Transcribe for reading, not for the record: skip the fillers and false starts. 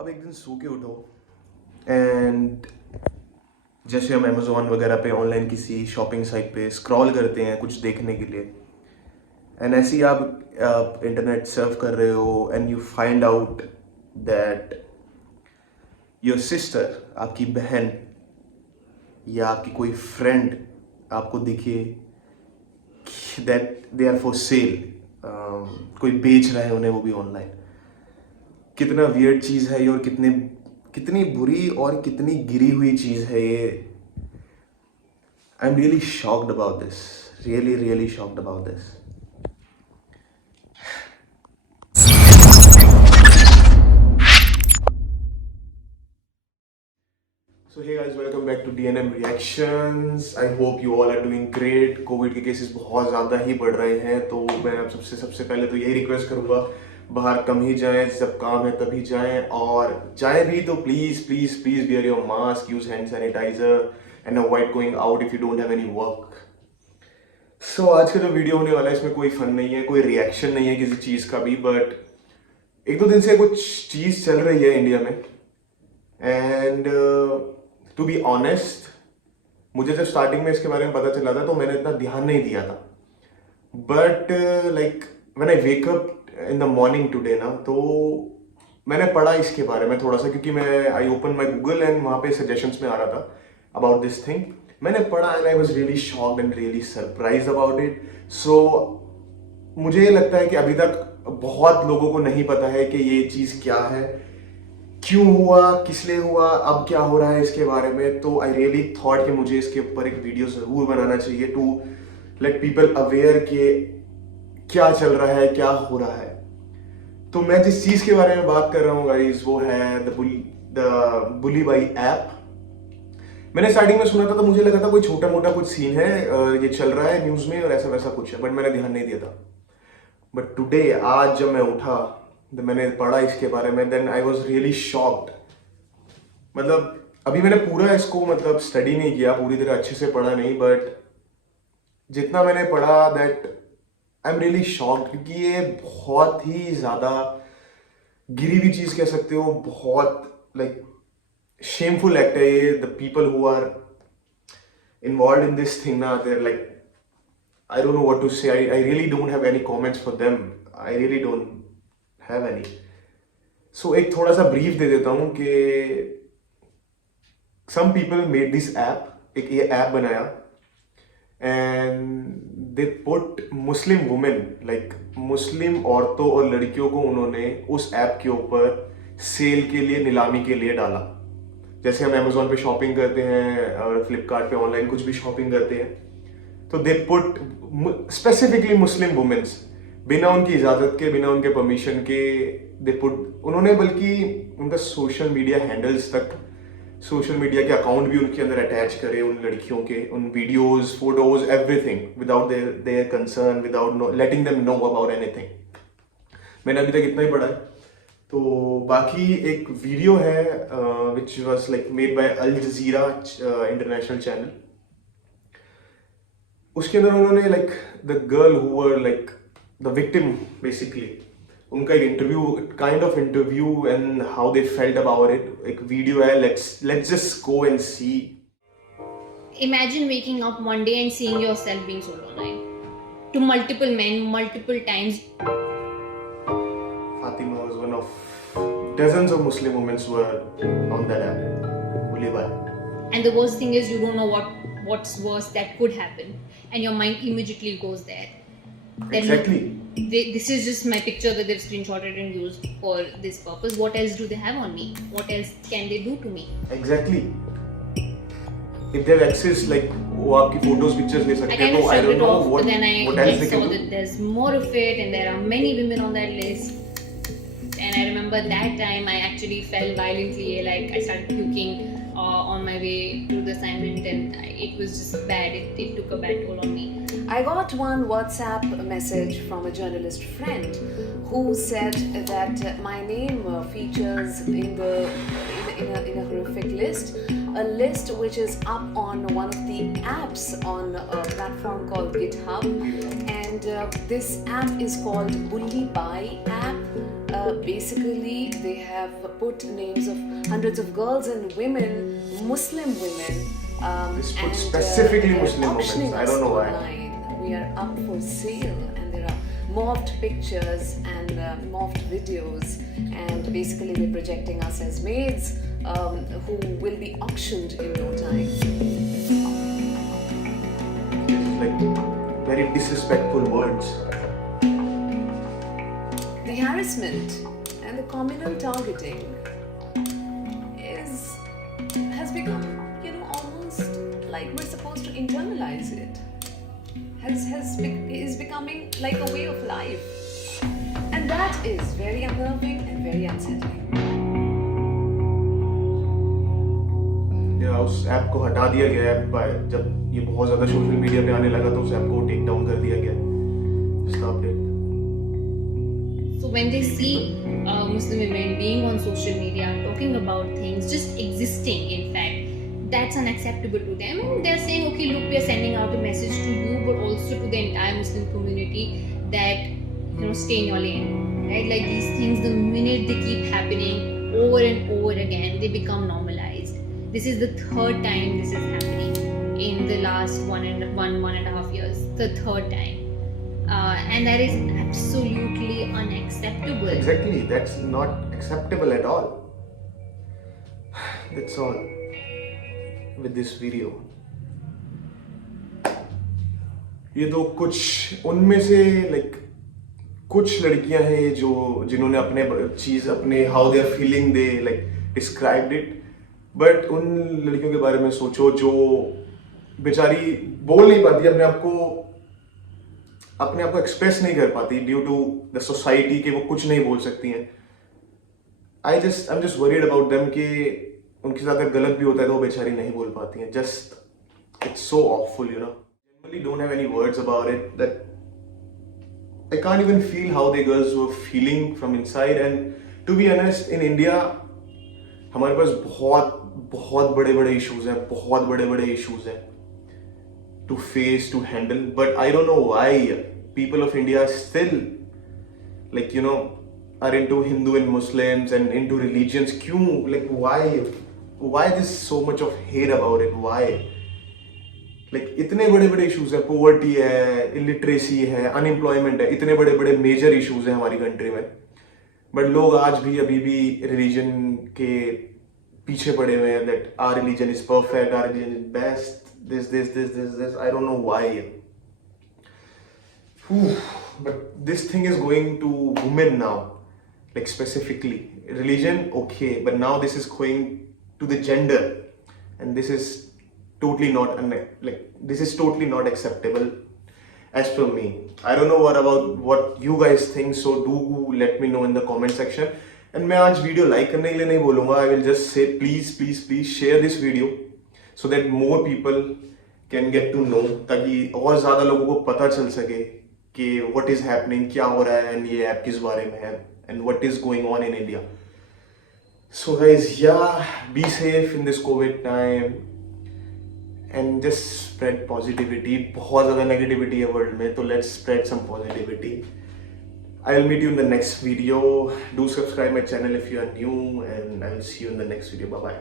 आप एक दिन सो के उठो एंड जैसे हम अमेज़ोन वगैरह पे ऑनलाइन किसी शॉपिंग साइट पे स्क्रॉल करते हैं कुछ देखने के लिए एंड ऐसे ही आप इंटरनेट सर्फ कर रहे हो and you find out that your sister, आपकी बहन या आपकी कोई फ्रेंड आपको दिखे that they are for sale, कोई बेच रहा है उन्हें, वो भी ऑनलाइन। कितना वियर्ड चीज़ है ये और कितनी बुरी और कितनी गिरी हुई चीज़ है ये। I am really shocked about this, really shocked about this. So hey guys, welcome back to DNM Reactions. I hope you all are doing great. Covid के केसेस बहुत ज़्यादा ही बढ़ रहे हैं, तो मैं आप सबसे पहले तो यही रिक्वेस्ट करूँगा, बाहर कम ही जाएं, जब काम है तभी जाएं, और जाएं भी तो please wear your mask, use hand sanitiser and avoid going out if you don't have any work. So आज का जो वीडियो होने वाला है इसमें कोई फन नहीं है, कोई रिएक्शन नहीं है किसी चीज़ का भी, बट एक दो दिन से कुछ चीज़ चल रही है इंडिया में एंड टू बी ऑनेस्ट, मुझे जब स्टार्टिंग में इसके बारे में पता चला था तो मैंने इतना ध्यान नहीं दिया था, but like when I wake up in the morning today ना, तो मैंने पढ़ा इसके बारे में थोड़ा सा, क्योंकि मैं I open my Google and वहाँ पे सजेशंस में आ रहा था अबाउट दिस थिंग। मैंने पढ़ा and I was really shocked and really surprise about it. So मुझे ये लगता है कि अभी तक बहुत लोगों को नहीं पता है कि ये चीज़ क्या है, क्यों हुआ, किस लिए हुआ, अब क्या हो रहा है इसके बारे में। तो आई रियली थॉट कि मुझे इसके ऊपर एक वीडियो ज़रूर बनाना चाहिए टू लेट पीपल अवेयर कि क्या चल रहा है, क्या हो रहा है। तो मैं जिस चीज़ के बारे में बात कर रहा हूँ गाइस, वो है द बुली बाई ऐप। मैंने स्टार्टिंग में सुना था तो मुझे लगा था कोई छोटा मोटा कुछ सीन है, ये चल रहा है न्यूज़ में और ऐसा वैसा कुछ है, बट मैंने ध्यान नहीं दिया था। बट टुडे, आज जब मैं उठा तो मैंने पढ़ा इसके बारे में, then I was really shocked. मतलब अभी मैंने पूरा इसको मतलब स्टडी नहीं किया, पूरी तरह अच्छे से पढ़ा नहीं, बट जितना मैंने पढ़ा that I am really shocked, क्योंकि ये बहुत ही ज़्यादा गिरी हुई चीज़ कह सकते हो, बहुत लाइक शेमफुल एक्ट है ये। The people who are involve in this thing ना, there like I don't know what to say. I really don't have any comments for them. I really don't have any. So एक थोड़ा सा ब्रीफ दे देता हूँ कि some people made this app, एक ये ऐप बनाया and they put Muslim women, like मुस्लिम औरतों और लड़कियों को उन्होंने उस ऐप के ऊपर सेल के लिए, नीलामी के लिए डाला। जैसे हम अमेजोन पे शॉपिंग करते हैं और फ्लिपकार्ट पे ऑनलाइन कुछ भी शॉपिंग करते हैं, तो they put specifically Muslim womens, बिना उनकी इजाज़त के, बिना उनके परमिशन के, दे पुट, उन्होंने बल्कि उनका सोशल मीडिया हैंडल्स तक, सोशल मीडिया के अकाउंट भी उनके अंदर अटैच करे उन लड़कियों के, उन videos, photos, everything, without their concern, without letting them know about anything. मैंने अभी तक इतना ही पढ़ा है। तो बाकी एक वीडियो है which was like made by Al Jazeera international channel. उसके अंदर उन्होंने like the girl who were like the victim basically, उनका एक interview, kind of interview and how they felt about it, एक वीडियो है, let's just go and see. Imagine waking up one day and seeing yourself being sold online to multiple men, multiple times. Fatima was one of dozens of Muslim women who were on that app, Bulibai. And the worst thing is you don't know what's worse that could happen, and your mind immediately goes there. Then Exactly. This is just my picture that they've screenshotted and used for this purpose. What else do they have on me? What else can they do to me? Exactly. If they have access, like वो आपकी photos, pictures ले सकते हैं, तो I don't know what then I else they saw can do. that there's more of it, and there are many women on that list. And I remember that time I actually fell violently, like I started puking on my way to the assignment, and it was just bad. It took a bad toll on me. I got one WhatsApp message from a journalist friend who said that my name features in a horrific list. a list which is up on one of the apps on a platform called GitHub, and this app is called Bully Bai app. Basically, they have put names of hundreds of girls and women, Muslim women. This put and, specifically they're Muslim women. auctioning I us don't know why. online. We are up for sale, and there are morphed pictures and morphed videos, and basically they're projecting us as maids who will be auctioned in no time. This is like very disrespectful words. The harassment and the communal targeting has become, almost like we're supposed to internalize it. Is becoming like a way of life, and that is very unnerving and very unsettling. या उस ऐप को हटा दिया गया है जब ये बहुत ज़्यादा सोशल मीडिया पे आने लगा तो उस ऐप को टेक डाउन कर दिया गया. Stop it. So when they see Muslim women being on social media, talking about things, just existing, in fact, that's unacceptable to them. And they're saying, okay, look, we are sending out a message to you, but also to the entire Muslim community that, stay in your lane, right? Like these things, the minute they keep happening over and over again, they become normalized. This is the third time this is happening in the last one and a half years. The third time. And that is absolutely unacceptable. Exactly, that's not acceptable at all. That's all with this video. ये तो कुछ उनमें से कुछ लड़कियां हैं जिन्होंने अपने how they are feeling they described it, but उन लड़कियों के बारे में सोचो जो बेचारी बोल नहीं पाती, अपने आप को एक्सप्रेस नहीं कर पाती ड्यू टू द सोसाइटी के वो कुछ नहीं बोल सकती हैं. I am just worried about them कि उनके साथ अगर गलत भी होता है तो वो बेचारी नहीं बोल पाती हैं. Just it's so awful, generally don't have any words about it that I can't even feel how the girls were feeling from inside. And to be honest, in India हमारे पास बहुत बड़े बड़े इश्यूज हैं, बहुत बड़े बड़े इश्यूज हैं to face, to handle, but I don't know why people of India still are into Hindu and Muslims and into religions. Why this so much of hate about it? Why? इतने बड़े बड़े इश्यूज हैं, पोवर्टी है, इलिटरेसी है, अनएम्प्लॉयमेंट है, इतने बड़े बड़े मेजर इश्यूज हैं हमारी कंट्री में, बट लोग आज भी अभी भी रिलीजन के पीछे पड़े हुए हैं. That our religion is perfect, our religion is best. This. I don't know why. But this thing is going to women now, specifically. Religion, okay, but now this is going to the gender, and this is totally not acceptable, as per me. I don't know what you guys think, so do let me know in the comment section. And मैं आज video like करने के लिए नहीं बोलूँगा. I will just say please share this video so that more people can get to know, ताकि और ज़्यादा लोगों को पता चल सके कि what is happening, क्या हो रहा है, and ये ऐप किस बारे में है, and what is going on in India. So guys, be safe in this COVID time and just spread positivity. बहुत ज़्यादा negativity है world में, तो let's spread some positivity. I will meet you in the next video. Do subscribe my channel if you are new, and I will see you in the next video. Bye bye.